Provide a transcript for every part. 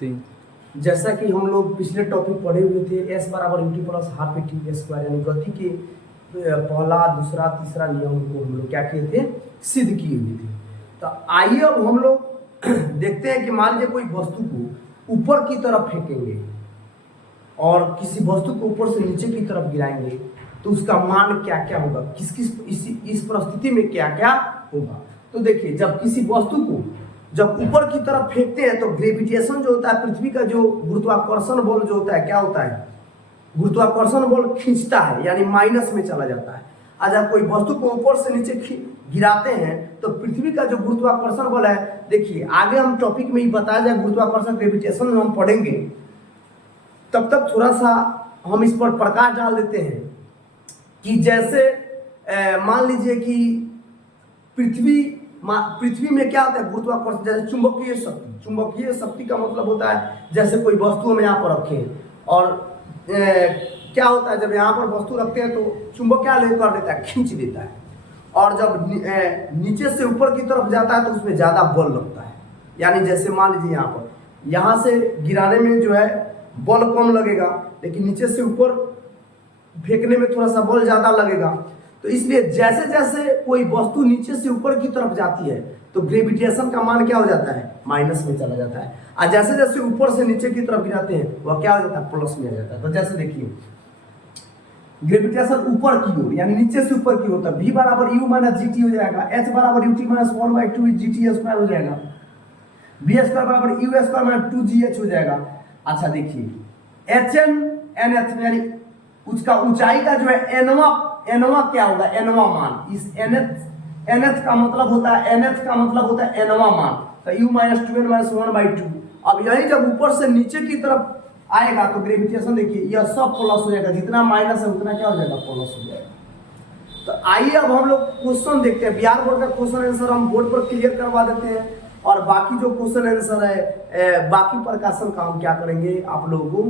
तीन। जैसा कि हम लोग पिछले टॉपिक पढ़े हुए थे एस बराबर U T plus half A T square यानी गति के पहला दूसरा तीसरा नियम को हम लोग क्या किए थे, सिद्ध किए हुए थे। तो आइए अब हम लोग देखते हैं कि मान लीजिए कोई वस्तु को ऊपर की तरफ फेंकेंगे और किसी वस्तु को ऊपर से नीचे की तरफ गिराएंगे तो उसका मान क्या क्या होगा, किस किस इस परिस्थिति में क्या क्या होगा। तो देखिए, जब किसी वस्तु को जब ऊपर की तरफ फेंकते हैं तो ग्रेविटेशन जो होता है, पृथ्वी का जो गुरुत्वाकर्षण बल जो होता है, क्या होता है, गुरुत्वाकर्षण बल खींचता है यानी माइनस में चला जाता है। और जब कोई वस्तु को ऊपर से नीचे गिराते हैं तो पृथ्वी का जो गुरुत्वाकर्षण बल है, देखिए आगे हम टॉपिक में ही बताया जाए, गुरुत्वाकर्षण ग्रेविटेशन में हम पढ़ेंगे, तब तक थोड़ा सा हम इस पर प्रकाश डाल देते हैं कि जैसे मान लीजिए कि पृथ्वी में क्या होता है, गुरुत्वाकर्षण, जैसे चुंबकीय शक्ति का मतलब होता है जैसे कोई वस्तु हम यहाँ पर रखें और क्या होता है, जब यहाँ पर वस्तु रखते हैं तो चुंबक क्या ले कर देता है, खींच देता है, और जब नीचे से ऊपर की तरफ जाता है तो उसमें ज़्यादा बल लगता है। यानी जैसे मान लीजिए यहाँ से गिराने में जो है बल कम लगेगा, लेकिन नीचे से ऊपर फेंकने में थोड़ा सा बल ज़्यादा लगेगा। तो इसलिए जैसे जैसे कोई वस्तु नीचे से ऊपर की तरफ जाती है तो ग्रेविटेशन का मान क्या हो जाता है, माइनस में चला जाता है, और जैसे जैसे ऊपर से नीचे की तरफ गिराते हैं वह क्या हो जाता है, प्लस में आ जाता है। तो जैसे देखिए, ग्रेविटेशन ऊपर की ओर यानी नीचे से ऊपर की ओर, तो v बराबर u माइनस जी टी हो जाएगा, h बराबर ut minus 1/2 G T square हो जाएगा, v स्क्वायर बराबर u स्क्वायर माइनस 2gh हो जाएगा। अच्छा देखिए, hn nth यानी उसका ऊंचाई का जो है एनवा क्या होगा, एनवा मान, इस nth का मतलब होता है, एनवा मान, तो u माइनस 2n माइनस 1/2। अब यही जब ऊपर से नीचे की तरफ आएगा तो ग्रेविटेशन देखिए यह सब प्लस हो जाएगा, जितना माइनस है उतना क्या हो जाएगा, प्लस हो जाएगा। तो आइए अब हम लोग क्वेश्चन देखते हैं। बिहार बोर्ड का क्वेश्चन आंसर हम बोर्ड पर क्लियर करवा देते हैं, और बाकी जो क्वेश्चन आंसर है बाकी प्रकाशन का हम क्या करेंगे, आप लोगों को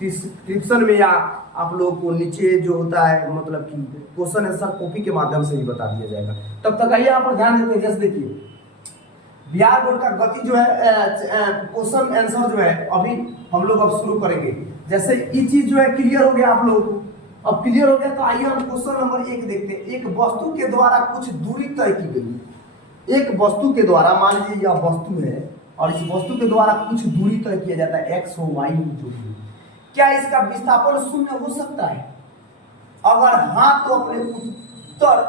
डिस्क्रिप्शन में या आप लोगों को नीचे जो होता है मतलब कि क्वेश्चन आंसर कॉपी के माध्यम से ही बता दिया जाएगा। तब तक आइए यहाँ पर ध्यान देते हैं। जैसे देखिए, बिहार बोर्ड का गति जो है क्वेश्चन आंसर जो है अभी हम लोग अब शुरू करेंगे। जैसे ये चीज जो है क्लियर हो गया आप लोगों को, अब क्लियर हो गया तो आइए हम क्वेश्चन नंबर 1 देखते हैं। एक वस्तु के द्वारा कुछ दूरी तय की गई है, एक वस्तु के द्वारा, मान लीजिए यह वस्तु है और इस वस्तु के द्वारा कुछ दूरी तय किया जाता है, x हो y जो भी, क्या इसका विस्थापन शून्य हो सकता है? अगर हाँ तो अपने उत्तर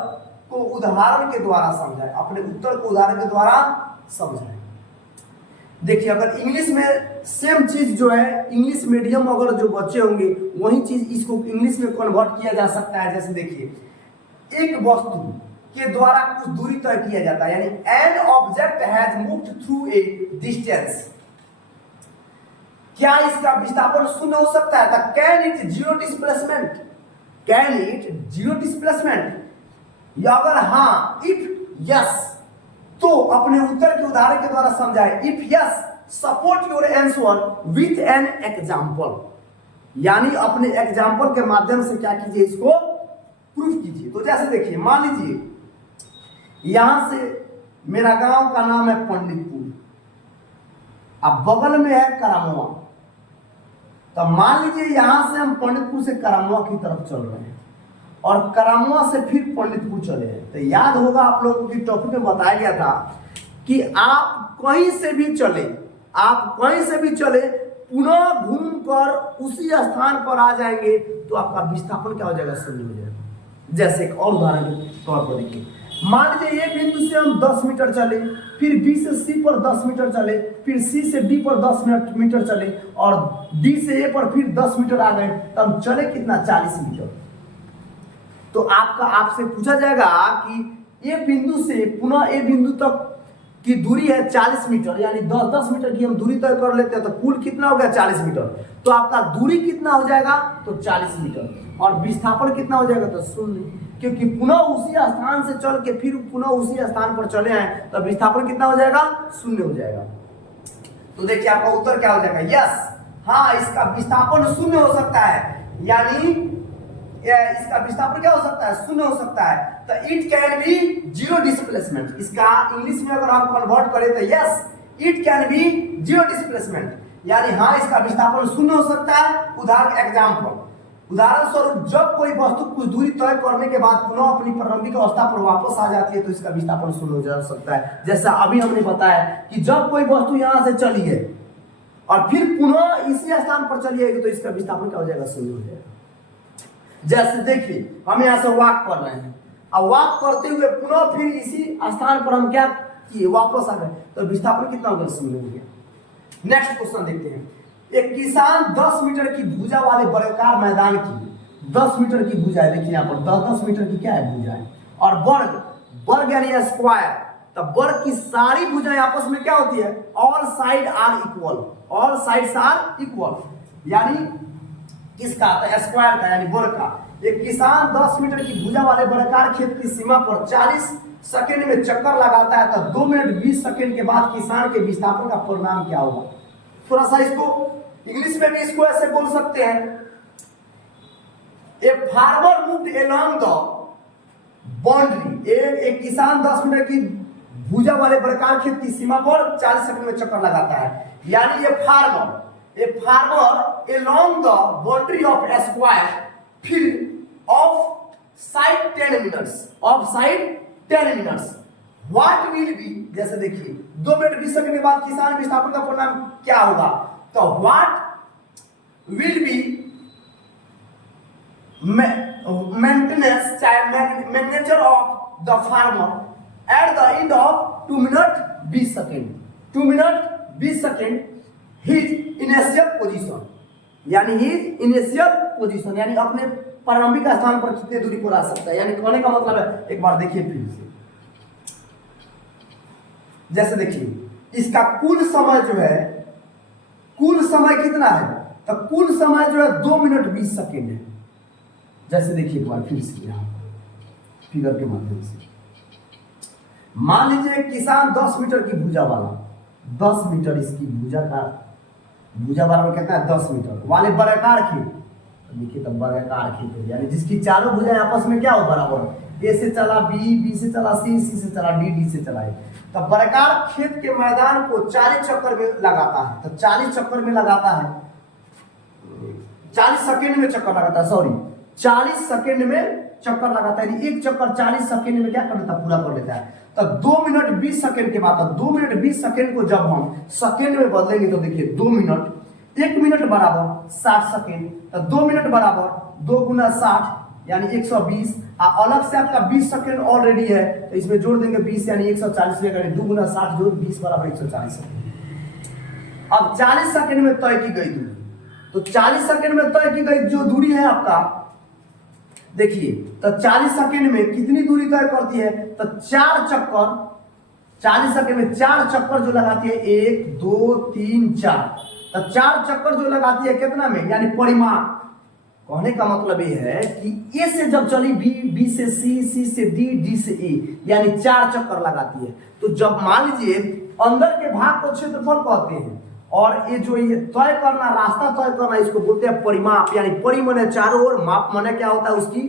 को उदाहरण के द्वारा समझाएं, अपने उत्तर को उदाहरण के द्वारा समझाएं। देखिए, अगर इंग्लिश में सेम चीज जो है, इंग्लिश मीडियम अगर जो बच्चे होंगे वही चीज इसको इंग्लिश में कन्वर्ट किया जा सकता है। जैसे देखिए, एक वस्तु के द्वारा कुछ दूरी तय किया जाता है, यानी an object has moved through a distance, क्या इसका विस्थापन शून्य हो सकता है? Can it zero displacement, can it zero displacement, या अगर हाँ इफ यस तो अपने उत्तर के उदाहरण के द्वारा समझाए। If yes support your answer with an example, यानी अपने एग्जांपल के माध्यम से क्या कीजिए, इसको प्रूफ कीजिए। तो जैसे देखिए, मान लीजिए यहां से मेरा गांव का नाम है पंडितपुर, अब बगल में है करामुआ, तो मान लीजिए यहां से हम पंडितपुर से करामुआ की तरफ चल रहे हैं और करामुआ से फिर पंडितपुर चले हैं। तो याद होगा आप लोगों की टॉपिक में बताया गया था कि आप कहीं से भी चले पुनः घूमकर उसी स्थान पर आ जाएंगे तो आपका विस्थापन क्या हो जाएगा, शून्य हो जाएगा। जैसे एक और उदाहरण के तौर पर देखिए, मान लीजिए ये बिंदु से हम 10 मीटर चले, फिर B से C पर 10 मीटर चले, फिर C से D पर 10 मीटर चले और D से A पर फिर 10 मीटर आ गए, तो हम चले कितना, 40 मीटर। तो आपसे पूछा जाएगा कि ये बिंदु से पुनः ए बिंदु तक की दूरी है 40 मीटर, यानी 10-10 मीटर की हम दूरी तय कर लेते हैं, तो कुल कितना हो गया, 40 मीटर। तो आपका दूरी कितना हो जाएगा, तो 40 मीटर, और विस्थापन कितना हो जाएगा, तो शून्य, क्योंकि पुनः उसी स्थान से चल के फिर पुनः उसी स्थान पर चले आए तो विस्थापन कितना हो जाएगा, शून्य हो जाएगा। तो देखिए आपका उत्तर क्या हो जाएगा, यस, हाँ इसका विस्थापन शून्य हो सकता है, यानी इसका विस्थापन क्या हो सकता है, शून्य हो सकता है। तो it can be zero displacement, इसका इंग्लिश में अगर हम कन्वर्ट करें तो yes it can be zero displacement, यानी हाँ इसका विस्थापन शून्य हो सकता है। उदाहरण स्वरूप जब कोई वस्तु कुछ दूरी तय करने के बाद पुनः अपनी प्रारंभिक अवस्था पर वापस आ जाती है तो इसका विस्थापन शून्य हो जा सकता है। जैसा अभी हमने बताया कि जब कोई वस्तु यहां से चली है और फिर पुनः इसी स्थान पर चली जाएगी तो इसका विस्थापन क्या हो जाएगा, शून्य हो जाएगा। जैसे देखिए हम यहाँ से वॉक कर रहे हैं, अब वॉक करते हुए पुनः फिर इसी स्थान पर हम क्या किए, वापस आ गए, तो विस्थापन कितना हो गया, शून्य हो गया। नेक्स्ट क्वेश्चन देखते हैं। एक किसान 10 मीटर की भुजा वाले वर्गाकार मैदान की 10 मीटर की भुजा है, देखिए यहाँ पर 10 मीटर की क्या है, भुजा है, और वर्ग यानी स्क्वायर, तब वर्ग की सारी भुजाएं आपस में क्या होती है, all side are equal, all sides are equal, यानी किसका आता है, स्क्वायर का यानी वर्ग का। एक किसान 10 मीटर की भुजा वाले वर्गाकार खेत की सीमा पर 40 सेकंड में चक्कर लगाता है तो 2 मिनट 20 सेकंड के बाद किसान के विस्थापन का परिणाम क्या होगा। थोड़ा सा इसको इंग्लिश में भी इसको ऐसे बोल सकते हैं, a farmer moved along the boundary, एक किसान 10 मीटर की भुजा वाले वर्गाकार खेत की सीमा पर 40 सेकंड में चक्कर लगाता है, यानी ये farmer along the boundary of square field of side 10 minutes what will be, जैसे देखिए 2 मिनट 20 सेकंड के बाद किसान विस्थापन का परिणाम क्या होगा, तो what will be maintenance manager of the farmer at the end of 2 minute 20 second, 2 minute 20 second his initial position, यानी हिज इनिशियल पोजीशन यानी अपने प्रारंभिक स्थान पर कितने दूरी पर आ सकता है, यानी कहने का मतलब है, एक बार देखिए फिर से, जैसे देखिए इसका कुल समय जो है, कुल समय कितना है, तो कुल समय जो है 2 मिनट 20 सेकंड है। जैसे देखिए एक बार फिर से यहां फिगर के माध्यम से मान लीजिए किसान 10 मीटर की भुजा वाला, 10 मीटर इसकी भुजा बराबर कितना है, 10 मीटर वाले वर्गाकार खेत, देखिए तब वर्गाकार खेत है, यानी जिसकी चारों भुजाएं आपस में क्या हो, बराबर, ए से चला बी, बी से चला सी, सी से चला डी, डी से चला ए, तब वर्गाकार खेत के मैदान को 40 चक्कर में लगाता है, तो 40 चक्कर में लगाता है, 40 सेकंड में चक्कर लगाता है, सॉरी 40 सेकंड में चक्कर लगाता है, एक चक्कर 40 सेकंड में क्या कर देता है, पूरा कर लेता है। तो 2 मिनट 20 सेकंड के बाद 2 मिनट 20 सेकंड को जब हम सेकंड में बदलेंगे तो देखिए 2 मिनट, 1 मिनट बराबर 60 सेकंड, तो 2 मिनट बराबर 2 गुना 60 यानी 120, अलग से आपका 20 सेकंड ऑलरेडी है तो इसमें जोड़ देंगे 20 यानी 140 लेकर 2 गुना 60 जोड़ 20 बराबर 140 सेकंड। अब 40 सेकंड में तय की गई दूरी, तो 40 सेकंड में तय की गई जो दूरी है आपका, देखिए तो 40 सेकंड में कितनी दूरी तय करती है, तो 4 चक्कर, 40 सेकंड में 4 चक्कर जो लगाती है, 1 2 3 4, तो 4 चक्कर जो लगाती है कितना में, यानी परिमाप। कहने का मतलब ये है कि ए से जब चली बी, बी से सी, सी से डी, डी से ए, यानी 4 चक्कर लगाती है। तो जब मान लीजिए अंदर के भाग को क्षेत्रफल कहते हैं और ये जो ये तय करना, रास्ता तय करना, इसको बोलते हैं परिमाप, यानी परि माने चारों ओर, माप माने क्या होता है, उसकी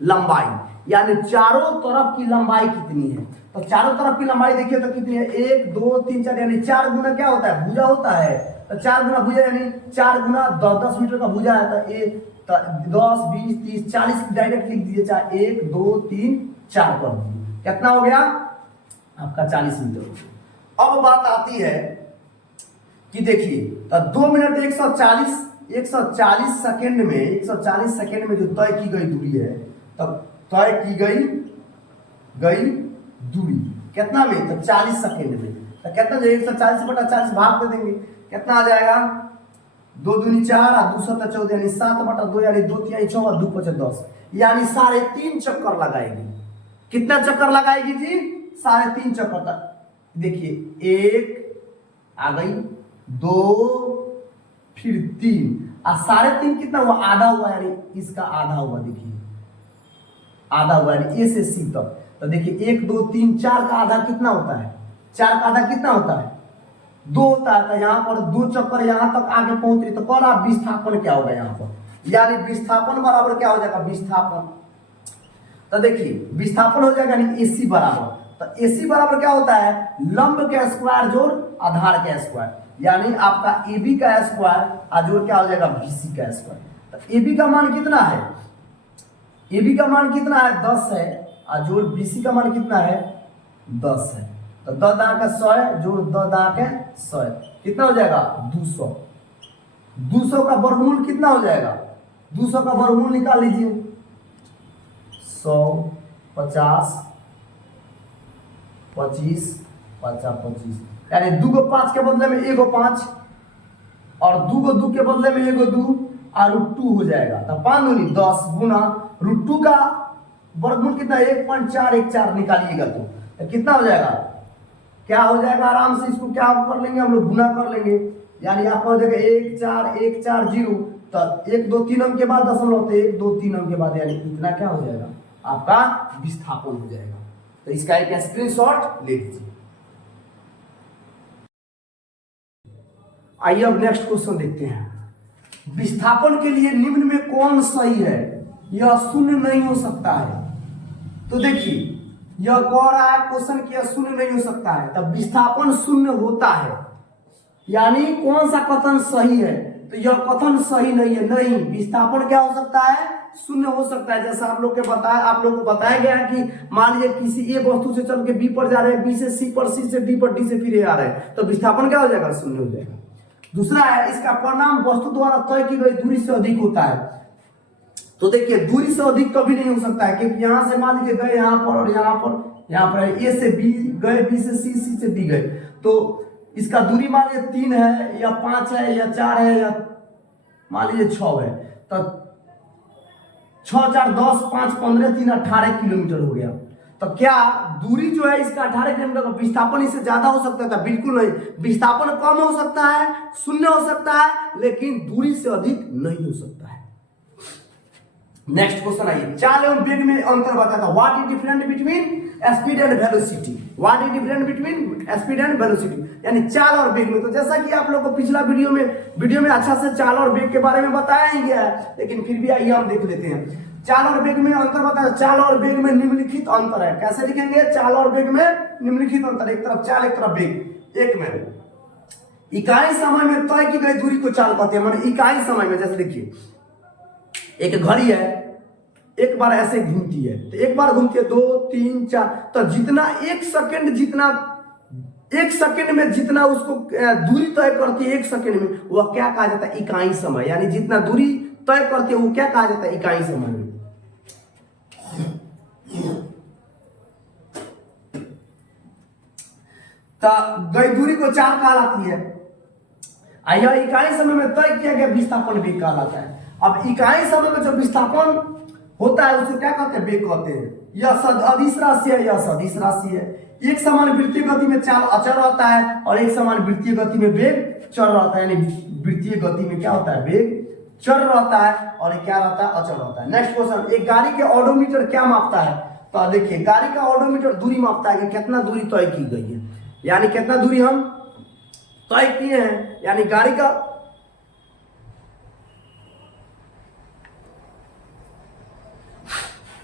लंबाई, यानी चारों तरफ की लंबाई कितनी है। तो चारों तरफ की लंबाई देखिए तो कितनी है, 1 2 3 4, यानी 4 गुना क्या होता है, भुजा होता है, तो 4 गुना भुजा यानी 4 गुना 10 मीटर का भुजा है, तो 10 20 30 40 डायरेक्ट लिख दीजिए, चाहे 1 2 3 4 कर दीजिए, कितना हो गया आपका 40 मीटर। अब बात आती है कि देखिए तो 2 मिनट 140 सेकंड में, 140 सेकंड में जो तय की गई दूरी है, तब तय की गई दूरी कितना में, तो 40 सेकंड में, तो कितना जो 140 बटा 40 भाग दे देंगे, कितना आ जाएगा, 2 दूनी 4 और 2 7 14, यानी 7 बटा 2 यानी 2 3 6 और 2 5 10, यानी 3.5 चक्कर लगाएगी। कितना चक्कर लगाएगी जी, 3.5 चक्कर तक। देखिए 1 आ गई, 2 फिर 3 और 3.5 कितना हुआ, आधा हुआ, यानी इसका आधा हुआ, देखिए आधा हुआ, यानी ए से सी तक। तो देखिए 1 2 3 4 का आधा कितना होता है, 4 का आधा कितना होता है, 2 होता है। तो यहाँ पर 2 चक्कर यहाँ तक आगे पहुंच रही, तो कौन आप विस्थापन क्या होगा यहाँ पर, यानी विस्थापन बराबर क्या हो जाएगा, विस्थापन। तो देखिए विस्थापन हो जाएगा यानी एसी बराबर, तो एसी बराबर क्या होता है, लंब के स्क्वायर जोड़ आधार का स्क्वायर यानी आपका AB का स्क्वायर आजोड़ क्या हो जाएगा BC का स्क्वायर। तो AB का मान कितना है, AB का मान कितना है 10 है आजोड़ BC का मान कितना है 10 है। तो 10 दां का 100 जोड़ 10 दां के 100 कितना हो जाएगा 200। 200 का वर्गमूल कितना हो जाएगा, 200 का वर्गमूल निकाल लीजिए 100 50 25 50 25 यानी 2 को 5 के बदले में 1 को 5 और 2 को 2 के बदले में 1 को 2 और √2 हो जाएगा। तो 5 दूनी 10 गुना √2 का वर्गमूल कितना 1.414 निकालिएगा तो कितना हो जाएगा, क्या हो जाएगा आराम से इसको क्या कर लेंगे हम लोग गुना कर लेंगे यानी आपका हो जाएगा 14140 तो 1 2 3 अंक के बाद दशमलव 1 2 3 अंक के बाद यानी इतना क्या हो जाएगा आपका विस्थापन हो जाएगा। तो इसका एक स्क्रीनशॉट ले लीजिए। आइए अब नेक्स्ट क्वेश्चन देखते हैं। विस्थापन के लिए निम्न में कौन सही है, यह शून्य नहीं हो सकता है। तो देखिए यह कह रहा है क्वेश्चन कि यह शून्य नहीं हो सकता है, तब विस्थापन शून्य होता है यानी कौन सा कथन सही है, तो यह कथन सही नहीं है। नहीं, विस्थापन क्या हो सकता है शून्य हो सकता है। जैसा आप लोग को बताया गया है कि मान लीजिए किसी ए वस्तु से चल के बी पर जा रहे हैं, बी से सी पर, सी से डी पर, डी से फिर ए आ रहे हैं, तो विस्थापन क्या हो जाएगा शून्य हो जाएगा। दूसरा है इसका परिणाम वस्तु द्वारा तय की गई दूरी से अधिक होता है। तो देखिए दूरी से अधिक कभी नहीं हो सकता है क्योंकि यहां से मान लीजिए गए यहाँ पर और यहाँ पर ए से बी गए, बी से सी, सी से डी गए, तो इसका दूरी मान लीजिए 3 है या 5 है या 4 है या मान लीजिए 6 है, तो 6 4 10 5 15 3 18 किलोमीटर हो गया। तो क्या दूरी जो है इसका 18 किलोमीटर का विस्थापन इससे ज्यादा हो सकता था, बिल्कुल नहीं। विस्थापन कम हो सकता है, शून्य हो सकता है, लेकिन दूरी से अधिक नहीं हो सकता है। नेक्स्ट क्वेश्चन आइए, चाल एवं वेग में अंतर बताता। What is different between speed and velocity, what is different between speed and velocity यानी चाल और वेग में। तो जैसा कि आप लोग को पिछला वीडियो में अच्छा से चाल और वेग के बारे में बताया ही गया है, लेकिन फिर भी आइए हम देख लेते हैं। चाल और वेग में अंतर बताया। चाल और वेग में निम्नलिखित अंतर है। कैसे लिखेंगे, चाल और वेग में निम्नलिखित अंतर, एक तरफ चाल एक तरफ वेग। एक में इकाई समय में तय की गई दूरी को चाल कहते हैं, माने इकाई समय में। जैसे देखिए एक घड़ी है, एक बार ऐसे घूमती है, तो एक बार घूमती है 2 3 4, तो जितना एक सेकंड में जितना उसको दूरी तय करती है एक सेकंड में, वह क्या कहा जाता है इकाई समय। यानी जितना दूरी तय करती है वो क्या कहा जाता है इकाई समय में। तो गई दूरी को चाल कहलाती है। यह इकाई समय में तय किया गया विस्थापन वेग कहलाता है। अब इकाई समय में जो विस्थापन होता है उसे क्या कहते हैं, वेग कहते हैं। यह अदिश राशि है, यह सदिश राशि है। एक समान वृत्तीय गति में चाल अचल रहता है और एक समान वृत्तीय गति में वेग चल रहता है। यानी वृत्तीय गति में क्या होता है वेग चल रहता है और क्या रहता है अचल रहता है। नेक्स्ट क्वेश्चन, एक गाड़ी के ऑडोमीटर क्या मापता है। तो देखिए गाड़ी का ऑडोमीटर दूरी मापता है कि कितना दूरी तय की गई है, यानी कितना दूरी हम तय किए हैं। यानी गाड़ी का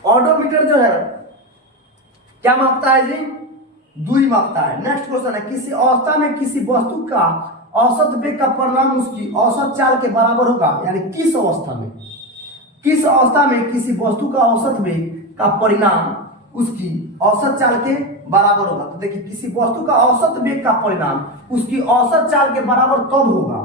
ऑडोमीटर जो है क्या मापता है जी, दूरी मापता है। नेक्स्ट क्वेश्चन है, किसी अवस्था में किसी वस्तु का औसत वेग का परिणाम उसकी औसत चाल के बराबर होगा। यानी किस अवस्था में किसी वस्तु का औसत वेग का परिणाम उसकी औसत चाल के बराबर होगा। तो देखिए किसी वस्तु का औसत वेग का परिणाम उसकी औसत चाल के बराबर तब होगा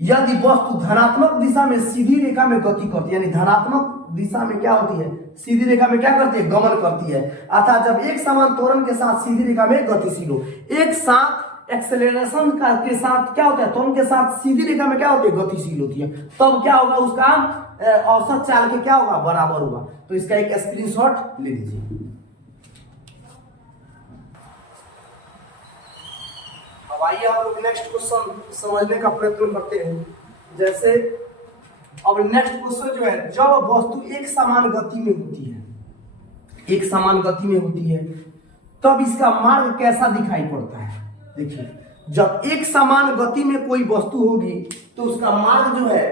यदि वस्तु धनात्मक दिशा में सीधी रेखा में गति करती है। यानी धनात्मक दिशा में क्या होती है, सीधी रेखा में क्या करती है, गमन करती है। अर्थात जब एक समान त्वरण के साथ सीधी रेखा में गतिशील हो, एक साथ एक्सेलरेशन के साथ क्या होता है, त्वरण के साथ सीधी रेखा में क्या होती है, गतिशील होती है, तब क्या होगा उसका औसत चाल के क्या होगा, बराबर होगा। तो इसका एक स्क्रीनशॉट ले लीजिए। अब आइए हम लोग नेक्स्ट क्वेश्चन समझने का प्रयत्न करते हैं। जैसे अब नेक्स्ट क्वेश्चन जो है, जब वस्तु एक समान गति में होती है तब इसका मार्ग कैसा दिखाई पड़ता है। देखिए जब एक समान गति में कोई वस्तु होगी तो उसका मार्ग जो है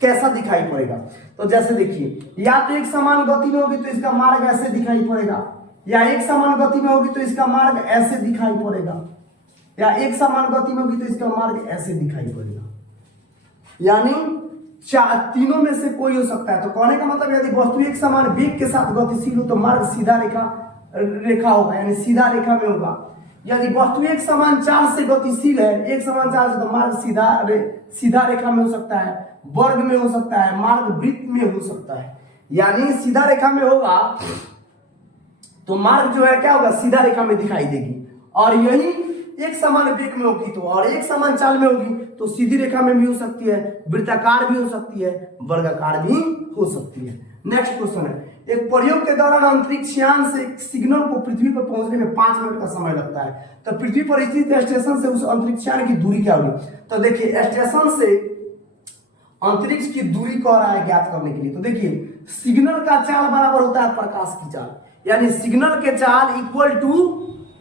कैसा दिखाई पड़ेगा। तो जैसे देखिए या तो एक समान गति में होगी तो इसका मार्ग ऐसे दिखाई पड़ेगा, या एक समान गति में होगी तो इसका मार्ग ऐसे दिखाई पड़ेगा, या एक समान गति में होगी तो इसका मार्ग ऐसे दिखाई पड़ेगा। यानी तीनों में से कोई हो सकता है। तो कहने का मतलब यदि वस्तु एक समान वेग के साथ गतिशील हो तो मार्ग सीधा रेखा होगा, यानी सीधा रेखा में होगा। यदि वस्तु एक समान चाल से गतिशील है, एक समान चाल से, तो मार्ग सीधा रेखा में हो सकता है, वर्ग में हो सकता है, मार्ग वृत्त में हो सकता है। यानी सीधा रेखा में होगा तो मार्ग जो है क्या होगा, सीधा रेखा में दिखाई देगी। और यही एक समान वेग में होगी तो, और एक समान चाल में होगी तो सीधी रेखा में भी हो सकती है, वृत्ताकार भी हो सकती है, वर्गाकार भी हो सकती है। नेक्स्ट क्वेश्चन है, एक प्रयोग के दौरान अंतरिक्ष यान से एक सिग्नल को पृथ्वी पर पहुंचने में 5 मिनट का समय लगता है, तो पृथ्वी पर स्थित स्टेशन से उस अंतरिक्ष यान की दूरी क्या होगी। तो देखिए स्टेशन से अंतरिक्ष की दूरी कह रहा है ज्ञात करने के लिए। तो देखिए सिग्नल का चाल बराबर होता है प्रकाश की चाल, यानी सिग्नल के चाल इक्वल टू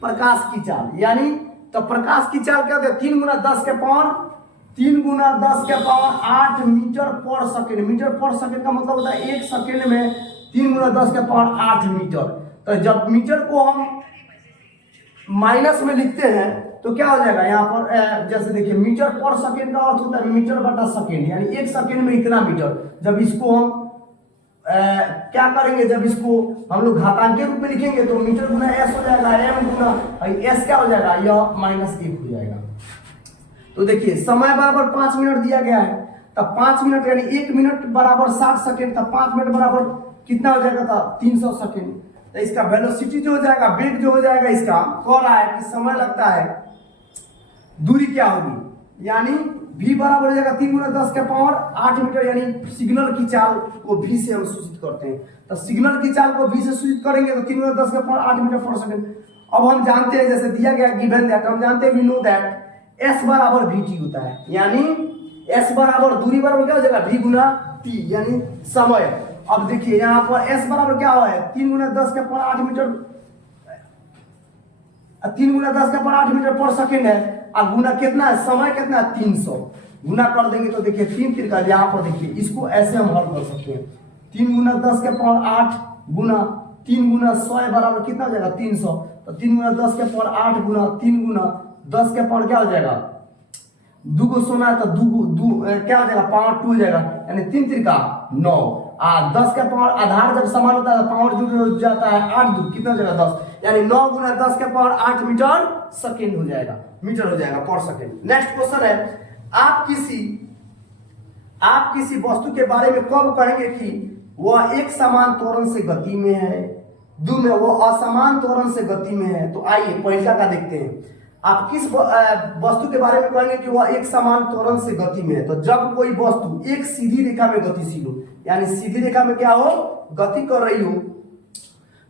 प्रकाश की चाल। यानी तो प्रकाश की चाल क्या होती है, 3 × 10 के पावर 8 मीटर पर सेकेंड। मीटर पर सेकेंड का मतलब होता है 1 सेकेंड में 3 × 10 के पावर 8 मीटर। तो जब मीटर को हम माइनस में लिखते हैं तो क्या हो जाएगा यहाँ पर, जैसे देखिए मीटर पर सेकेंड का अर्थ होता है मीटर बटा सेकेंड, यानी 1 सेकेंड में इतना मीटर। जब इसको हम क्या करेंगे, जब इसको हम लोग घातांकीय रूप में लिखेंगे तो मीटर गुना एस हो जाएगा, एम गुना एस क्या हो जाएगा, यह -1 हो जाएगा। तो देखिए समय बराबर 5 मिनट दिया गया है, तब 5 मिनट यानी 1 मिनट बराबर 60 सेकेंड, तब 5 मिनट बराबर कितना हो जाएगा था, 300 सेकेंड। तो इसका वेलोसिटी जो हो जाएगा, वेग जो हो जाएगा, इसका कह रहा है कि समय लगता है, दूरी क्या होगी, यानी v बराबर हो जाएगा 3 × 10 के पावर 8 मीटर, यानी सिग्नल की चाल को v से हम सूचित करते हैं। तो सिग्नल की चाल को v से सूचित करेंगे तो 3 × 10 के पावर 8 मीटर पर सेकेंड। अब हम जानते हैं, जैसे दिया गया गिवन दैट, हम जानते हैं वी नो दैट s बराबर vt होता है, यानी s बराबर दूरी बराबर क्या हो जाएगा, v × t, यानी समय। अब देखिए यहाँ पर s बराबर क्या हुआ है, 3 × 10 के पावर 8 मीटर, 3 × 10 के पावर 8 मीटर पर सेकेंड है, और गुना कितना है, समय कितना है, 300। गुना कर देंगे तो देखिए 3 तिरका, यहाँ पर देखिए इसको ऐसे हम हल कर सकते हैं, 3 × 10 के पावर 8 गुना 3 × 100 बराबर कितना हो जाएगा, 300। तो 3 × 10 के पावर 8 गुना 3 × 10 के पावर क्या हो जाएगा, 2 को सोना है तो 2 क्या हो जाएगा, पावर 2 हो जाएगा, यानी 3 तिरका 9। 10 का पावर आधार जब समान होता है तो पावर जुड़ जाता है, 8 2 कितना हो जाएगा, 10, यानी 9 × 10 के पावर 8 मीटर सेकेंड हो जाएगा, मीटर हो जाएगा पर सेकेंड। नेक्स्ट क्वेश्चन है, आप किसी वस्तु के बारे में कब कहेंगे कि वह एक समान त्वरण से गति में है, में वह असमान त्वरण से गति में है। तो आइए पहला का देखते हैं, आप किस वस्तु के बारे में कहेंगे कि वह एक समान त्वरण से गति में है। तो जब कोई वस्तु एक सीधी रेखा में गतिशील हो, यानी सीधी रेखा में क्या हो, गति कर रही हो,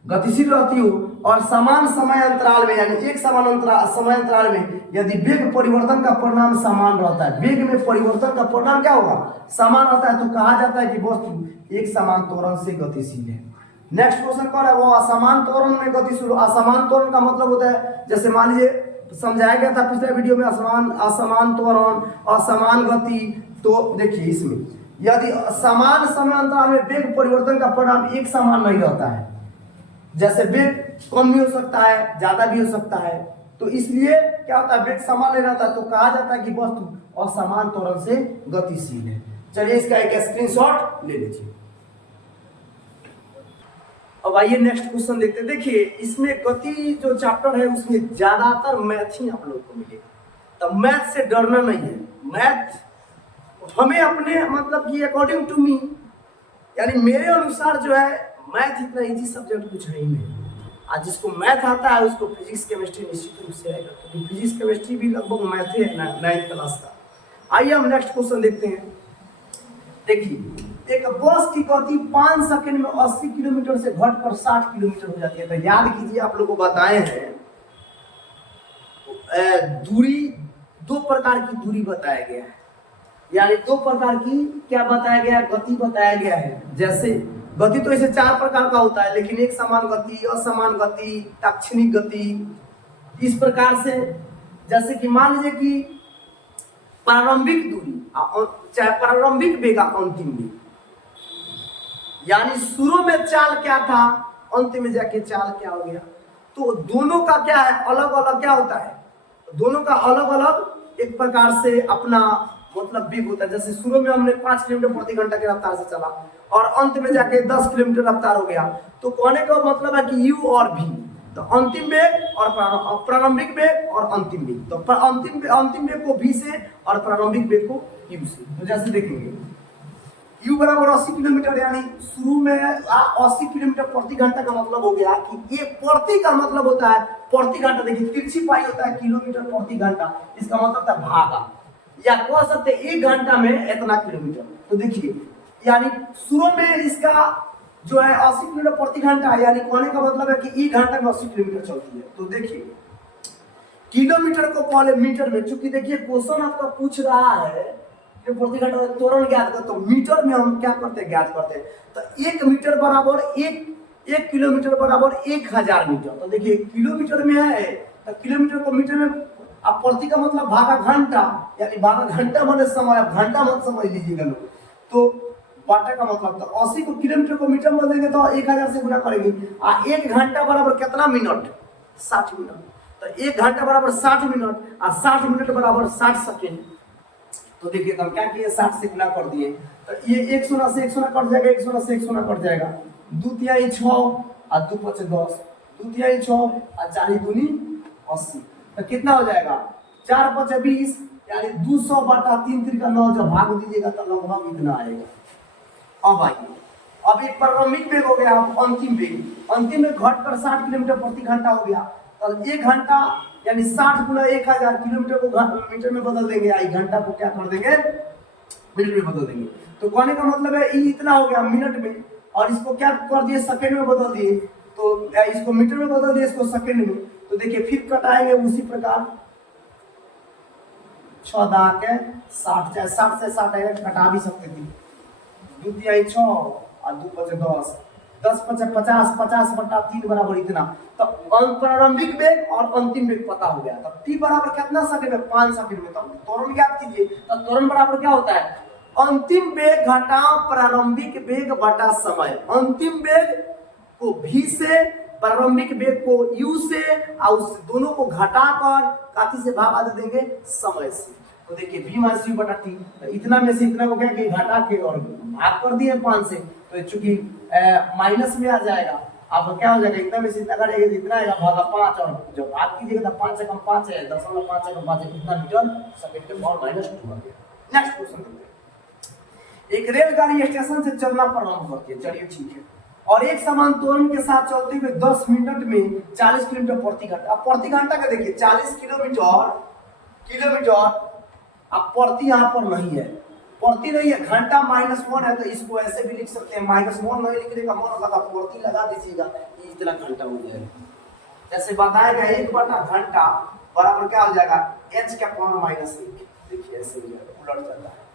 गतिशील रहती हो, और समान समय अंतराल में, यानी एक समान समय अंतराल में यदि वेग परिवर्तन का परिणाम समान रहता है, वेग में परिवर्तन का परिणाम क्या होगा, समान रहता है, तो कहा जाता है कि वस्तु एक समान त्वरण से गतिशील है। नेक्स्ट क्वेश्चन कौन है, वो असमान त्वरण में गतिशील। असमान त्वरण का मतलब होता है, जैसे मान लीजिए समझाया गया था पिछले वीडियो में, असमान त्वरण, असमान गति। तो देखिए इसमें यदि समान समय अंतराल में वेग परिवर्तन का परिणाम एक समान नहीं रहता है, जैसे वेग कम भी हो सकता है, ज्यादा भी हो सकता है, तो इसलिए क्या होता है, वेग समान नहीं रहता, तो कहा जाता है कि वस्तु असमान त्वरण से गतिशील है। चलिए इसका एक स्क्रीनशॉट ले लीजिए। अब आइए नेक्स्ट क्वेश्चन देखते हैं। देखिए इसमें गति जो चैप्टर है उसमें ज्यादातर मैथ ही आप लोगों को मिलेगा, तो मैथ से डरना नहीं है। मैथ हमें अपने मतलब कि अकॉर्डिंग टू मी, यानी मेरे अनुसार जो है मैथ इतना इजी सब्जेक्ट कुछ है ही नहीं। आज जिसको मैथ आता है उसको फिजिक्स केमिस्ट्री निश्चित रूप से आएगा, क्योंकि फिजिक्स केमिस्ट्री भी लगभग मैथ है 9th क्लास का। आइए हम नेक्स्ट क्वेश्चन देखते हैं। देखिए एक बस की गति 5 सेकंड में 80 किलोमीटर से घटकर 60 किलोमीटर हो जाती है। तो याद कीजिए, आप लोगों को बताए हैं दूरी, 2 प्रकार की दूरी बताया गया है, यानी 2 प्रकार की क्या बताया गया, गति बताया गया है। जैसे गति तो ऐसे 4 प्रकार का होता है, लेकिन एक समान गति, असमान गति, ताक्षणिक गति, इस प्रकार से। जैसे कि मान लीजिए कि प्रारंभिक दूरी चाहे प्रारंभिक वेग अंतिम वेग, यानी शुरू में चाल क्या था, अंत में जाके चाल क्या हो गया। तो दोनों का क्या है, अलग अलग क्या होता है, दोनों का अलग अलग एक प्रकार से अपना मतलब वेग होता है। जैसे शुरू में हमने 5 किलोमीटर प्रति घंटा की रफ्तार से चला और अंत में जाके 10 किलोमीटर रफ्तार हो गया। तो कहने का मतलब है कि यू और भी, तो अंतिम वेग और प्रारंभिक वेग और अंतिम वेग, तो अंतिम वेग को भी से और प्रारंभिक वेग को यू से। तो जैसे देखेंगे u बराबर 80 किलोमीटर, यानी शुरू में 80 किलोमीटर प्रति घंटा का मतलब हो गया कि ये प्रति का मतलब होता है प्रति घंटा। देखिए तिरछी पाई होता है किलोमीटर प्रति घंटा, इसका मतलब होता है भागा, या कह सकते हैं 1 घंटा में इतना किलोमीटर। तो देखिए यानी शुरू में इसका जो है 80 किलोमीटर प्रति घंटा है, यानी कहने का मतलब है कि 1 घंटा में 80 किलोमीटर चलती है। तो देखिए किलोमीटर को पहले मीटर में, चूंकि देखिए क्वेश्चन आपका पूछ रहा है प्रति घंटा त्वरण ज्ञात कर, तो मीटर में हम क्या करते हैं, ज्ञात करते हैं। तो 1 मीटर बराबर 1 किलोमीटर बराबर 1000 मीटर। तो देखिए किलोमीटर में है तो किलोमीटर को मीटर में, अब प्रति का मतलब भागा घंटा, यानी 12 घंटा माने समय, घंटा मत समझ लीजिएगा लोग। तो बाटा का मतलब, तो 80 को किलोमीटर को मीटर में बदलेंगे तो 1000 से गुना करेंगे। 1 घंटा बराबर कितना मिनट, 60 मिनट। तो 1 घंटा बराबर 60 मिनट और 60 मिनट बराबर 60 सेकेंड। तो देखिए तो हम क्या किए, 60 से गुना कर दिए, तो ये 1 शून्य से 1 शून्य कट जाएगा, 1 शून्य से 1 शून्य कट जाएगा, 2 तिहाई 6 और 2 पचे 10, 2 तिहाई 6 और 4 दूनी 80। तो कितना हो जाएगा, 4 पचे 20, यानी 200 बटा 3 तिरिका 9, जब भाग दीजिएगा तो लगभग इतना आएगा। अब आइए, अब एक प्रारंभिक वेग हो गया, अंतिम वेग, अंतिम वेग घटकर 60 किलोमीटर प्रति घंटा हो गया। तो 1 घंटा यानी 60 गुना 1000, किलोमीटर को मीटर में बदल देंगे, 1 घंटा को क्या कर देंगे, मिनट में बदल देंगे। तो कहने का मतलब है ये इतना हो गया मिनट में, और इसको क्या कर दिए, सेकंड में बदल दिए। तो इसको मीटर में बदल दिए, इसको सेकंड में। तो देखिए फिर कटाएंगे उसी प्रकार, 6 दा के 60, चाहे 60 से 60 कटा भी सकते थे, 2 तिहाई 6 और 2 पचे 10, 10 पचे 50, 50 बटा 3 बराबर इतना। तो प्रारंभिक वेग और अंतिम वेग पता हो गया। तो t बराबर कितना सेकंड में, 5 सेकंड में। तो त्वरण ज्ञात कीजिए, तो त्वरण बराबर क्या होता है, अंतिम वेग घटा प्रारंभिक वेग बटा समय। अंतिम वेग को v से, प्रारंभिक वेग को u से, और उस दोनों को घटाकर काफी से भाग दे देंगे समय से। तो देखिए v माइनस u बटा t, तो इतना में से इतना को क्या कि घटा के और भाग कर दिए 5 से, तो चूंकि माइनस में आ जाएगा। अब क्या हो जाएगा, इतना में से इतना करेंगे, इतना आएगा भागा 5, और जब भाग कीजिएगा तो 5 से कम 5 है, 0.5 से कम 5 है, कितना मीटर सेकंड के और -2 आ गया। नेक्स्ट क्वेश्चन करते हैं। एक रेलगाड़ी स्टेशन से चलना प्रारंभ करती है, चलिए ठीक है, और एक समान त्वरण के साथ चलते हुए 10 मिनट में 40 किलोमीटर प्रति घंटा। अब प्रति घंटा का देखिए 40 किलोमीटर, अब प्रति यहाँ पर नहीं है, प्रति नहीं है, घंटा -1 है, तो इसको ऐसे भी लिख सकते हैं, -1 नहीं लिखने का मन लगा प्रति लगा दीजिएगा, ये इतना घंटा हो जाएगा। जैसे बताएगा 1 बटा घंटा बराबर क्या हो जाएगा, h का पावर -1। देखिए ऐसे हो जाएगा, उलट जाता है।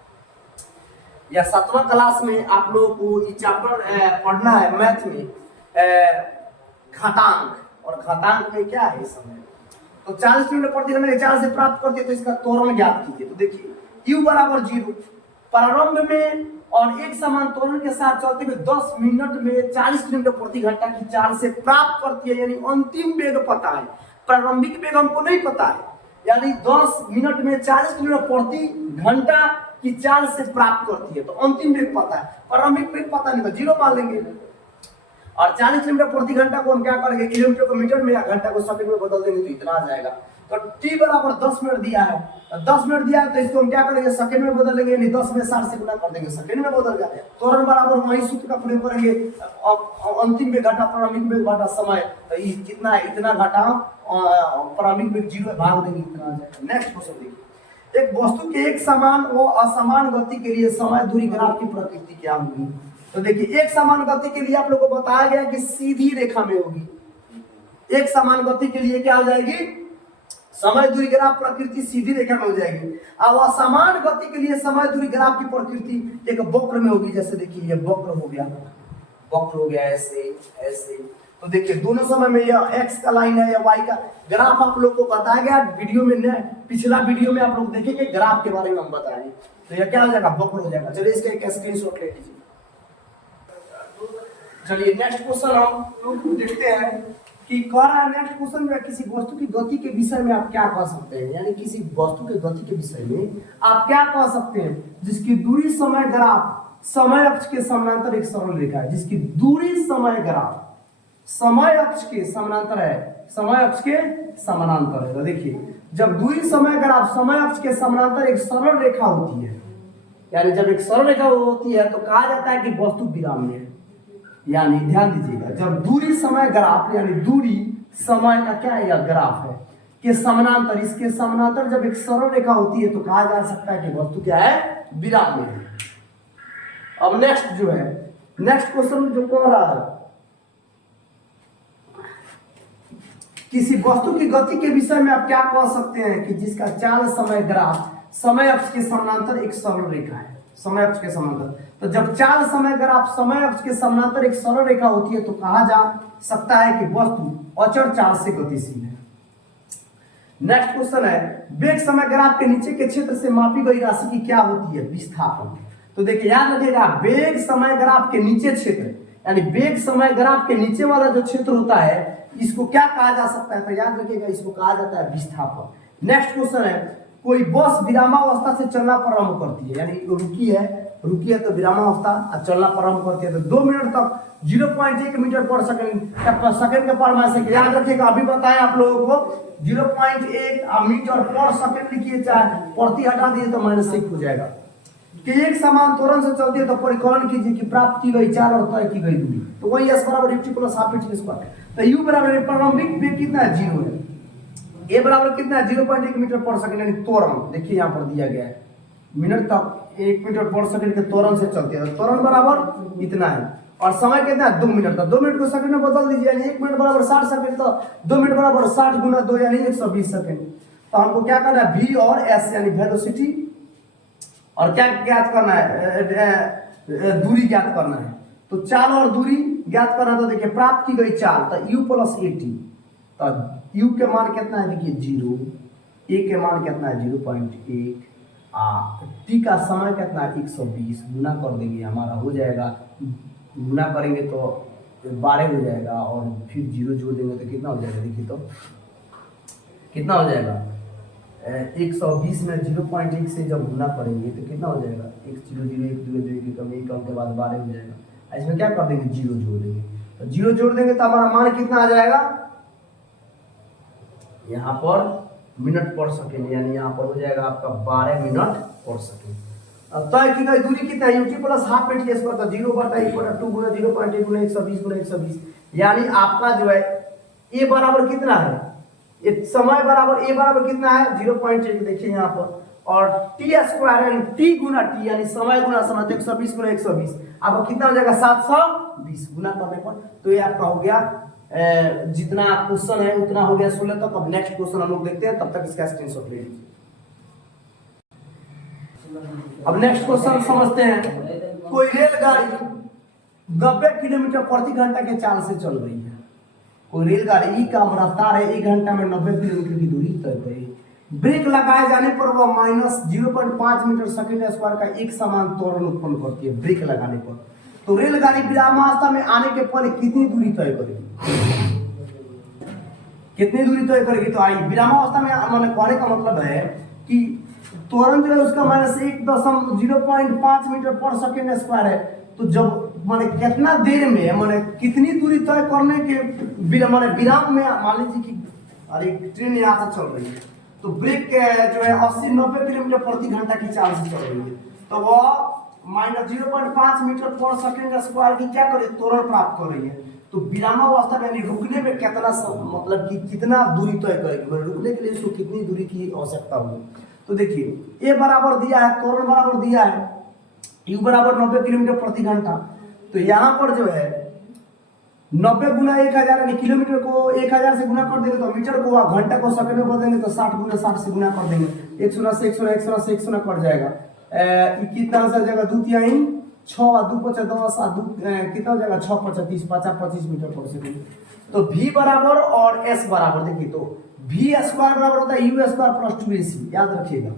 या 7वां क्लास में आप लोगों को ये चैप्टर पढ़ना है मैथ में, घातांक, और घातांक में क्या है समय। तो 40 किलोमीटर प्रति घंटे 4 से प्राप्त करते हैं, तो इसका त्वरण ज्ञात कीजिए। तो देखिए u बराबर 0, प्रारंभ में और एक समान त्वरण के साथ चलते हुए 10 मिनट में 40 किलोमीटर प्रति घंटा की चाल से प्राप्त करती है, यानी अंतिम वेग पता है, प्रारंभिक वेग हमको नहीं पता है, यानी 10 मिनट में 40 किलोमीटर प्रति घंटा की चाल से प्राप्त करती है। तो अंतिम वेग पता है, प्रारंभिक वेग पता नहीं, तो 0 मान लेंगे। और 40 किलोमीटर प्रति घंटा को हम क्या करेंगे, किलोमीटर को मीटर में या घंटा को सेकंड में बदल देंगे, तो इतना आ जाएगा। तो t बराबर 10 मिनट दिया है, तो 10 मिनट दिया है, तो इसको हम क्या करेंगे, सेकंड में बदल लेंगे, यानी 10 में 60 से गुना कर देंगे, सेकंड में बदल गया। त्वरण बराबर वही सूत्र का प्रयोग करेंगे, अंतिम वेग घटा प्रारंभिक वेग घटा समय, तो ये कितना है, इतना घटा प्रारंभिक वेग 0 भाग देंगे, इतना आ जाएगा। नेक्स्ट क्वेश्चन देखिए, एक वस्तु के एक समान व असमान गति के लिए समय दूरी ग्राफ की प्रकृति क्या होगी। तो देखिए एक समान गति के लिए आप लोगों को बताया गया कि सीधी रेखा में होगी। एक समान गति के लिए क्या हो जाएगी, समय दूरी ग्राफ प्रकृति सीधी रेखा में हो जाएगी। अब असमान गति के लिए समय दूरी ग्राफ की प्रकृति एक वक्र में होगी। जैसे देखिए ये वक्र हो गया ऐसे ऐसे। तो देखिए दोनों समय में यह x का लाइन है या y का ग्राफ आप लोग को बताया गया वीडियो में, पिछला वीडियो में आप लोग देखेंगे ग्राफ के बारे में हम बताएंगे। तो यह क्या हो जाएगा, वक्र हो जाएगा। चलिए इसका एक स्क्रीनशॉट ले लीजिए। चलिए नेक्स्ट क्वेश्चन हम देखते हैं कि कह रहा है नेक्स्ट क्वेश्चन में किसी वस्तु की गति के विषय में आप क्या कह सकते हैं, यानी किसी वस्तु की गति के विषय में आप क्या कह सकते हैं जिसकी दूरी समय ग्राफ समय अक्ष के समानांतर एक सरल रेखा है, जिसकी दूरी समय ग्राफ समय अक्ष के समानांतर है, समय अक्ष के समानांतर है। तो देखिए जब दूरी समय ग्राफ समय अक्ष के समानांतर एक सरल रेखा होती है, यानी जब एक सरल रेखा होती है तो कहा जाता है कि वस्तु विराम में है। यानी ध्यान दीजिएगा, जब दूरी समय ग्राफ यानी दूरी समय का क्या है, यह ग्राफ है के समानांतर, इसके समानांतर जब एक सरल रेखा होती है तो कहा जा सकता है कि वस्तु क्या है, विराम में है। अब नेक्स्ट जो है नेक्स्ट क्वेश्चन जो कह रहा है किसी वस्तु की गति के विषय में आप क्या कह सकते हैं कि जिसका चाल समय ग्राफ समय अक्ष के समानांतर एक सरल रेखा है, समय अक्ष के समानांतर। तो जब चाल समय ग्राफ समय अक्ष के समानांतर एक सरल रेखा होती है तो कहा जा सकता है कि वस्तु अचर चाल से गतिशील है। नेक्स्ट क्वेश्चन है वेग समय ग्राफ के नीचे के क्षेत्र से मापी गई राशि की क्या होती है, विस्थापन। तो देखिए याद रखिएगा वेग समय ग्राफ के नीचे क्षेत्र यानी वेग समय ग्राफ के नीचे वाला जो क्षेत्र होता है इसको क्या कहा जा सकता है, तो याद रखिएगा इसको कहा जाता है विस्थापन। नेक्स्ट क्वेश्चन है कोई बस विरामावस्था से चलना प्रारंभ करती है, यानी रुकी है तो विरामावस्था और चलना प्रारंभ करती है तो 2 मिनट तक 0.1 मीटर पर सेकंड के पर माइनस सेकंड। याद रखिएगा अभी बताएं आप लोगों को 0.1 मीटर पर सेकंड लिखिए, चाहे प्रति हटा दिए तो -1 हो जाएगा। कि एक समान त्वरण से चलती है तो परिकलन कीजिए कि प्राप्त की गई चाल और तय की गई दूरी, तो वही s बराबर ut plus half T square. तो u बराबर प्रारंभिक वेग कितना है, 0 है। a बराबर कितना है, 0.1 मीटर पर सेकंड यानी त्वरण देखिए यहाँ पर दिया गया है मिनट तक 1 मीटर पर सेकंड के त्वरण से चलती है, त्वरण बराबर इतना है और समय कितना है 2 मिनट का। 2 मिनट को सेकंड में बदल दीजिए यानी 1 मिनट बराबर 60 सेकंड, तो 2 मिनट बराबर 60 गुना 2 यानी 120 सेकंड। तो हमको क्या करना है v और s यानी वेलोसिटी और क्या ज्ञात करना है, दूरी ज्ञात करना है। तो चाल और दूरी ज्ञात करना, तो देखिए प्राप्त की गई चाल तो u प्लस at, तो u के मान कितना है देखिए 0, a के मान कितना है 0.1, t का समय कितना है 120, गुना कर देंगे हमारा हो जाएगा, गुना करेंगे तो 12 हो जाएगा और फिर 0 जोड़ देंगे तो कितना हो जाएगा देखिए, तो कितना हो जाएगा 120 में 0.1 से जब गुना करेंगे तो कितना हो जाएगा 1 0 0 1 2 2 के कम 1 कम के बाद 12 हो जाएगा। इसमें क्या कर देंगे 0 जोड़ देंगे, तो 0 जोड़ देंगे तो हमारा मान कितना आ जाएगा यहाँ पर मिनट पर सेकंड, यानी यहाँ पर हो जाएगा आपका 12 मिनट पर सेकंड। अब तय की गई दूरी कितना है ut plus half T square, तो 0/2 गुना 0.1 गुना 120 गुना 120, यानी आपका जो है a बराबर कितना है, समय बराबर a बराबर कितना है 0.1 देखिए यहाँ पर, और टी स्क्वायर यानी टी गुना टी यानी समय गुना समय, तो 120 गुना 120 आपको कितना हो जाएगा 720 गुना करने पर। तो ये आपका हो गया जितना क्वेश्चन है उतना हो गया 16 तक। अब नेक्स्ट क्वेश्चन हम लोग देखते हैं, तब तक इसका स्क्रीनशॉट ले लीजिए। अब नेक्स्ट क्वेश्चन समझते हैं। कोई रेलगाड़ी 90 किलोमीटर प्रति घंटा के चाल से चल रही है। कोई रेलगाड़ी का रफ्तार है 1 घंटा में 90 किलोमीटर की दूरी तय करेगी। ब्रेक लगाए जाने पर वह -0.5 मीटर सेकंड स्क्वायर का एक समान त्वरण उत्पन्न करती है ब्रेक लगाने पर। तो रेलगाड़ी विरामावस्था में आने के पहले कितनी दूरी तय करेगी, कितनी दूरी तय करेगी। तो आई विरामावस्था में मैंने कहने का मतलब है कि त्वरण जो है उसका -0.5 मीटर पर सेकंड स्क्वायर है। तो जब माने कितना देर में माने कितनी दूरी तय करने के माने विराम में, मान लीजिए कि अरे ट्रेन यहाँ से चल रही है तो ब्रेक जो है 80-90 किलोमीटर प्रति घंटा की चाल से चल रही है, तो वह -0.5 मीटर पर सेकंड स्क्वायर की क्या करे त्वरण प्राप्त कर रही है। तो विरामावस्था में यानी रुकने में कितना मतलब कि कितना दूरी तय करेगी, मतलब रुकने के लिए इसको कितनी दूरी की आवश्यकता होगी। तो देखिए ए बराबर दिया है, त्वरण बराबर दिया है u बराबर 90 किलोमीटर प्रति घंटा। तो यहाँ पर जो है 90 गुना 1000 यानी किलोमीटर को 1000 से गुना कर देंगे तो मीटर को घंटा को सेकंड में बदल देंगे तो 60 गुना 60 से गुना कर देंगे, 1 शून्य से 1 शून्य 1 शून्य से 1 शून्य कट जाएगा। कितना हो जाएगा 2 तिहाई 6 और 2 5 10 और 2 कितना हो जाएगा 6 5 30 25 मीटर पर सेकंड। तो v बराबर और s बराबर देखिए, तो v स्क्वायर बराबर होता है u स्क्वायर प्लस 2ac, याद रखिएगा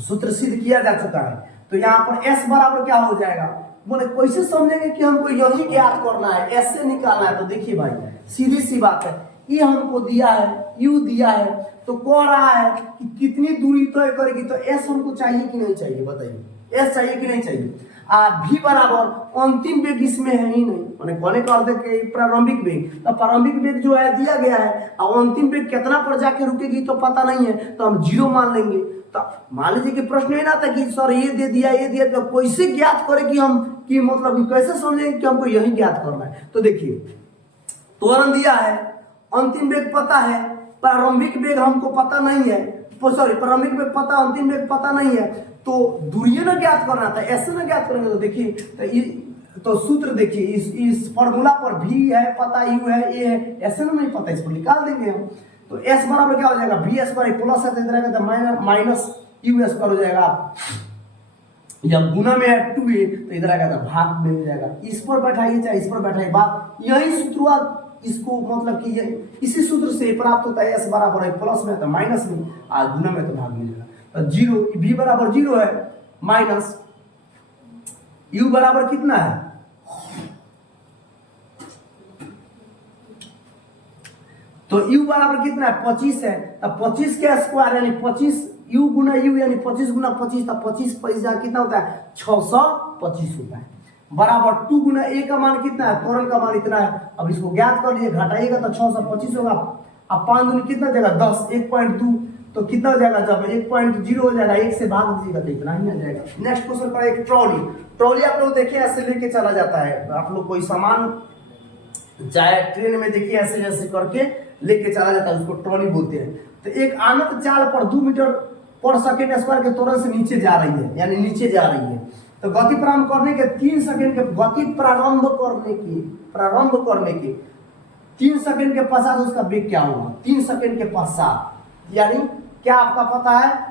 सूत्र सिद्ध किया जा चुका है। तो यहाँ पर s बराबर क्या हो जाएगा बोले कैसे समझेंगे कि हमको यही ज्ञात करना है, ऐसे निकालना है। तो देखिए भाई सीधी सी बात है, ये हमको दिया है, यू दिया है, तो कह रहा है कि कितनी दूरी तय करेगी, तो एस हमको चाहिए कि नहीं चाहिए, बताइए एस चाहिए कि नहीं चाहिए। भी बराबर अंतिम वेग इसमें है ही नहीं, मैंने कहने का अर्थ है प्रारंभिक वेग, तो प्रारंभिक वेग जो है दिया गया है और अंतिम वेग कितना पर जाके रुकेगी तो पता नहीं है, तो हम 0 मान लेंगे। तो मान लीजिए कि प्रश्न ये ना था कि सर ये दे दिया ये दिया, तो कैसे ज्ञात करे कि हम कि मतलब कैसे समझेंगे कि हमको यही ज्ञात करना है। तो देखिए त्वरण दिया है, अंतिम वेग पता है, प्रारंभिक वेग हमको पता नहीं है, सॉरी प्रारंभिक वेग पता, अंतिम वेग पता नहीं है, तो दूरिये ना ज्ञात करना था, ऐसे ना ज्ञात करेंगे। तो देखिए तो सूत्र देखिए, इस फॉर्मूला पर भी है पता, यू है, ए है, ऐसे ना नहीं पता, इसको निकाल देंगे हम। तो एस बराबर क्या हो जाएगा, बी स्क्वायर प्लस है तो इधर आएगा तो माइनस यू स्क्वायर हो जाएगा, जब गुना में है 2a तो इधर आएगा तो भाग में हो जाएगा। इस पर बैठाइए चाहे इस पर बैठाइए, बात यही सूत्र, इसको मतलब कि इसी सूत्र से प्राप्त होता है, एस बराबर है प्लस में तो माइनस में, और गुना में तो भाग में जाएगा। तो 0 b बराबर 0 है, माइनस u बराबर कितना है, तो u बराबर कितना है 25 है, तब 25 के स्क्वायर यानी 25 u गुना u यानी 25 गुना 25, तब 25 पैसा कितना होता है 625 होता है, बराबर 2 गुना a का मान कितना है, त्वरण का मान इतना है। अब इसको ज्ञात कर लीजिए, घटाइएगा तो 625 होगा, अब 5 दूनी कितना देगा 10, 1.2 तो कितना हो जाएगा, जब 1.0 हो जाएगा 1 से भाग दीजिएगा तो इतना ही आ जाएगा। नेक्स्ट क्वेश्चन का एक ट्रॉली आप लोग देखिए ऐसे लेके चला जाता है, आप लोग कोई सामान चाहे ट्रेन में देखिए ऐसे जैसे करके लेके चला जाता है, उसको ट्रॉली बोलते हैं। तो एक आनत चाल पर 2 मीटर पर सेकेंड स्क्वायर के त्वरण से नीचे जा रही है, यानी नीचे जा रही है, तो गति प्रारंभ करने के 3 सेकंड के गति प्रारंभ करने के 3 सेकंड के पश्चात उसका वेग क्या होगा, 3 सेकंड के पश्चात, यानी क्या आपका पता है,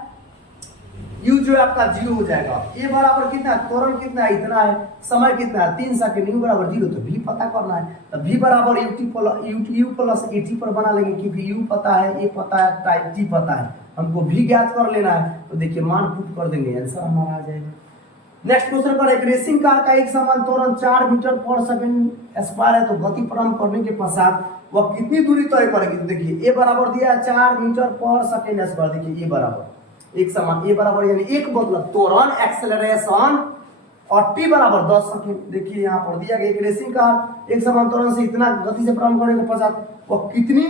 u जो है आपका 0 हो जाएगा, a बराबर कितना है, त्वरण कितना है इतना है, समय कितना है 3 सेकंड, u बराबर 0, तो v पता करना है। तो v बराबर u प्लस at पर बना लेंगे, क्योंकि u पता है, a पता है, टाइप t पता है, हमको v ज्ञात कर लेना है। तो देखिए मान पुट कर देंगे, आंसर हमारा आ जाएगा। नेक्स्ट क्वेश्चन पर एक रेसिंग कार का एक समान त्वरण 4 मीटर पर सेकंड स्क्वायर है, तो गति प्रारंभ करने के पश्चात वह कितनी दूरी तय करेगी। तो देखिए a बराबर दिया है 4 मीटर पर सेकंड स्क्वायर, देखिए a बराबर एक समान, a बराबर यानी एक मतलब त्वरण एक्सेलरेशन, और t बराबर 10 सेकंड। देखिए यहाँ पर दिया गया एक रेसिंग कार एक समान त्वरण से इतना गति से प्रारंभ करने के पश्चात वह कितनी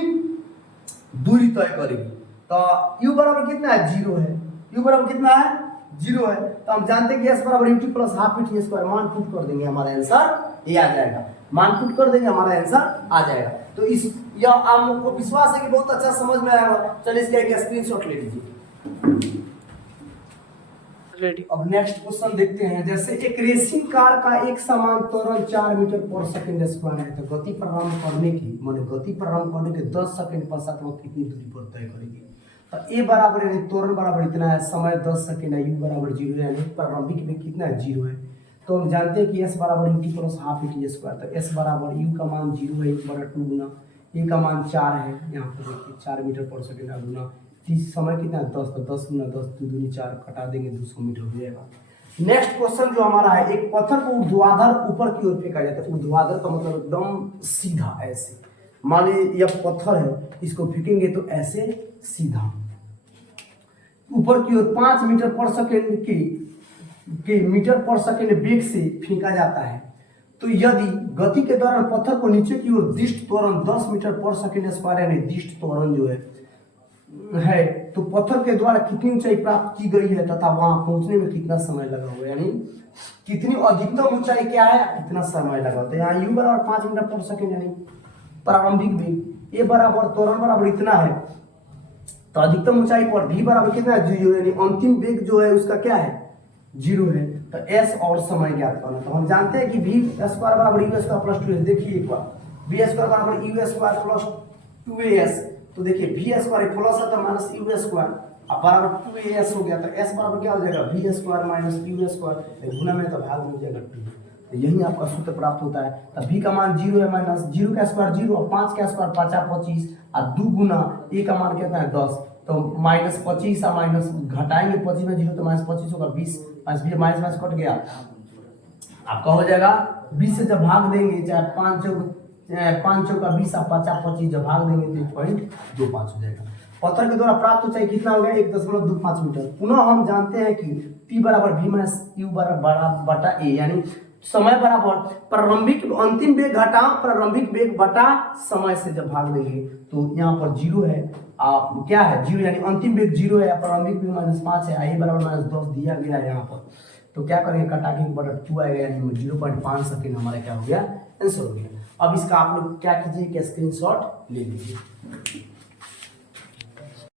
दूरी तय करेगी। तो u बराबर कितना है 0 है, u बराबर कितना है 0 है, तो हम जानते हैं कि s बराबर ut plus half t square, मान पुट कर देंगे हमारा आंसर ये आ जाएगा, मान पुट कर देंगे हमारा आंसर आ जाएगा। तो इस यह आप लोग को विश्वास है कि बहुत अच्छा समझ में आया होगा। चलिए इसका एक स्क्रीनशॉट ले लीजिए। रेडी। अब नेक्स्ट क्वेश्चन देखते हैं, जैसे एक रेसिंग कार का एक समान त्वरण 4 मीटर पर सेकंड स्क्वायर है, तो गति प्रारंभ करने के 10 सेकंड पश्चात वो कितनी दूरी पर तय करेगी। तो a बराबर यानी त्वरण बराबर इतना है, समय 10 सेकंड है, u बराबर 0 है, यानी प्रारंभिक में कितना है 0 है। तो हम जानते हैं कि s बराबर ut plus half t square, तो s बराबर u का मान 0 है, 1/2 गुना a का मान 4 है, यहाँ पर देखिए 4 मीटर पर सेकंड है, गुना समय कितना है 10, तो 10 गुना 10 2 दूनी 4 कटा देंगे 200 मीटर हो जाएगा। नेक्स्ट क्वेश्चन जो हमारा है, एक पत्थर को ऊर्ध्वाधर ऊपर की ओर फेंका जाता है, ऊर्ध्वाधर का मतलब एकदम सीधा ऐसे, मान लीजिए यह पत्थर है, इसको फेंकेंगे तो ऐसे सीधा ऊपर की ओर 5 मीटर पर सेकंड के मीटर पर सेकंड वेग से फेंका जाता है। तो यदि गति के दौरान पत्थर को नीचे की ओर दिष्ट त्वरण 10 मीटर पर सेकंड स्क्वायर यानी दिष्ट त्वरण जो है तो पत्थर के द्वारा कितनी ऊंचाई प्राप्त की गई है तथा वहां पहुंचने में कितना समय लगा होगा, यानी कितनी अधिकतम ऊंचाई क्या है, कितना समय लगा। तो यहाँ u बराबर 5 मीटर पर सेकंड यानी प्रारंभिक वेग, a बराबर त्वरण बराबर इतना है, तो अधिकतम ऊंचाई पर v बराबर कितना है 0, यानी अंतिम वेग जो है उसका क्या है 0 है। तो s और समय ज्ञात करना, तो हम जानते हैं कि v स्क्वायर बराबर u स्क्वायर प्लस 2s। देखिए एक बार v स्क्वायर बराबर u स्क्वायर प्लस 2as, तो देखिए v स्क्वायर प्लस है तो माइनस u स्क्वायर बराबर 2as हो गया, तो s बराबर क्या हो जाएगा v square minus u square, गुना में तो भाग में जाएगा 2, तो यही आपका सूत्र प्राप्त होता है। तो v का मान 0 है, माइनस 0 का स्क्वायर 0 और 5 का स्क्वायर 5 25 और 2 गुना a का मान कितना है 10, तो माइनस 25 और माइनस घटाएंगे 25 में 0 तो माइनस 25 होगा 20, माइनस माइनस कट गया आपका हो जाएगा 20 से जब भाग देंगे, चाहे 5 चौका 20 आप 50 जब भाग देंगे तो 1.25 हो जाएगा। पत्थर के द्वारा प्राप्त ऊंचाई कितना हो गया? 1.25 मीटर। पुनः हम जानते हैं कि P बराबर V माइनस U बटा A, यानी समय बराबर प्रारंभिक अंतिम वेग घटा प्रारंभिक वेग बटा समय से जब भाग देंगे तो यहाँ पर 0 है, आप क्या है 0, यानी अंतिम वेग 0 है, प्रारंभिक वेग -5 है, I बराबर -10 दिया गया है यहाँ पर। तो क्या करेंगे, कटा के 1/2 आएगा, यानी 0.5 सेकेंड हमारा क्या हो गया, आंसर हो गया। अब इसका आप लोग क्या कीजिए कि स्क्रीनशॉट ले लीजिए।